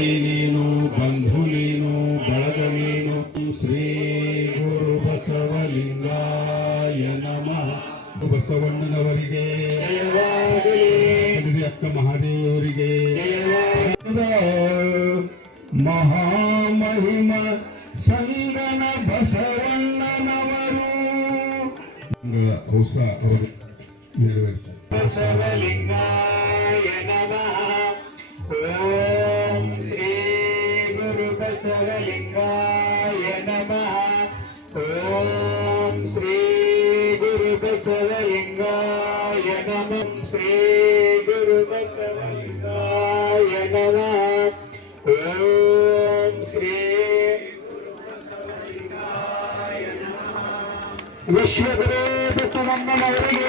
ತಾಯಿ ನೀನು ಬಂಧು ನೀನು ಬಳಗ ನೀನು ಶ್ರೀ ಗುರು ಬಸವಲಿಂಗಾಯ ನಮಃ. ಬಸವಣ್ಣನವರಿಗೆ ಅಕ್ಕ ಮಹಾದೇವರಿಗೆ ಮಹಾಮಹಿಮ ಸಂಗನ ಬಸವಣ್ಣನವರು. ಹೊಸ ಅವರು ನೆರವೇರ್ತಾರೆ. ಬಸವಲಿಂಗಾಯ सर्वलिङ्गाय नमः ॐ श्रीगुरुबसवलिङ्गाय नमः श्रीगुरुबसवलिङ्गाय नमः ॐ श्री विश्वगुरु बसवन्नमौर्ये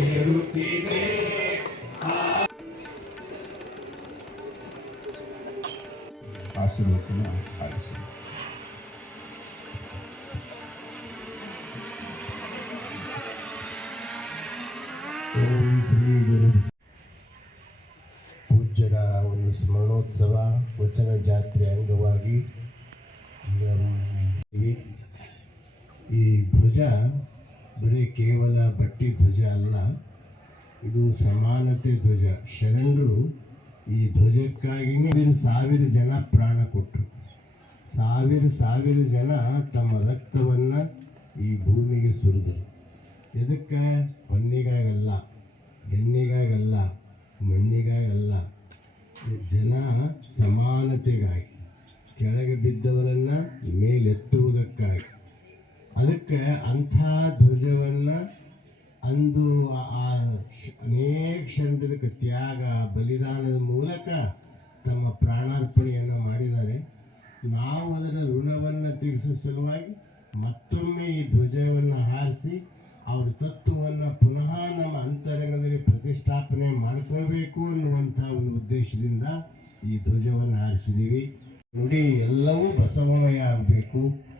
ತೋರಿದ ಬೆಳೆಗೆ ಹಾರುತ್ತಿದೆ ಏರುತ್ತಿದೆ ಹಾರುತ್ತಿದೆ ಶತಸ್ಥಲ ಧ್ವಜವು ಬರೆಯ ಮೊದಲಾದ ಭಕ್ತರನ್ನೆಲ್ಲ ಜಂಗಮ ಸಿದ್ಧಿಗೆ ಸಿದ್ಧಿ ಭಿನ್ನ ಬಸವನ ಧ್ವಜವು ಏರುತ್ತಿದೆ ಆಶೀರ್ವಚನ ಆಲಿಸಿ ಓಂ ಶ್ರೀ ಗುರು ಪೂಜ್ಯರ ಒಂದು ಸ್ಮರಣೋತ್ಸವ ವಚನ ಜಾತ್ರೆ ಅಂಗವಾಗಿ ಈಗ ಇವಿ. ಈ ಧ್ವಜ ಬರೀ ಕೇವಲ ಬಟ್ಟಿ ಧ್ವಜ ಅಲ್ಲ ಇದು ಸಮಾನತೆ ಧ್ವಜ. ಶರಣರು ಈ ಧ್ವಜಕ್ಕಾಗಿಯೇ ಸಾವಿರ ಜನ ಪ್ರಾಣ ಕೊಟ್ಟರು ಸಾವಿರ ಸಾವಿರ ಜನ ತಮ್ಮ ರಕ್ತವನ್ನು ಈ ಭೂಮಿಗೆ ಸುರಿದರು. ಎದಕ್ಕೆ? ಹೊನ್ನಿಗಾಗಲ್ಲ ಹೆಣ್ಣಿಗಾಗಲ್ಲ ಮಣ್ಣಿಗಾಗಲ್ಲ. ಜನ ಸಮಾನತೆಗಾಗಿ, ಕೆಳಗೆ ಬಿದ್ದವರನ್ನು ಮೇಲೆತ್ತುವುದಕ್ಕಾಗಿ. ಅದಕ್ಕೆ ಅಂಥ ಧ್ವಜವನ್ನು ಅಂದು ಆ- ಅನೇಕ ಶ್ರಮದ ತ್ಯಾಗ ಬಲಿದಾನದ ಮೂಲಕ ತಮ್ಮ ಪ್ರಾಣಾರ್ಪಣೆಯನ್ನು ಮಾಡಿದ್ದಾರೆ. ನಾವು ಅದರ ಋಣವನ್ನು ತೀರಿಸೋ ಸಲುವಾಗಿ ಮತ್ತೊಮ್ಮೆ ಈ ಧ್ವಜವನ್ನು ಹಾರಿಸಿ ಅವ್ರ ತತ್ವವನ್ನು ಪುನಃ ನಮ್ಮ ಅಂತರಂಗದಲ್ಲಿ ಪ್ರತಿಷ್ಠಾಪನೆ ಮಾಡ್ಕೊಳ್ಬೇಕು ಅನ್ನುವಂಥ ಒಂದು ಉದ್ದೇಶದಿಂದ ಈ ಧ್ವಜವನ್ನು ಹಾರಿಸಿದ್ದೀವಿ. ನೋಡಿ, ಎಲ್ಲವೂ ಬಸವಮಯ ಆಗಬೇಕು.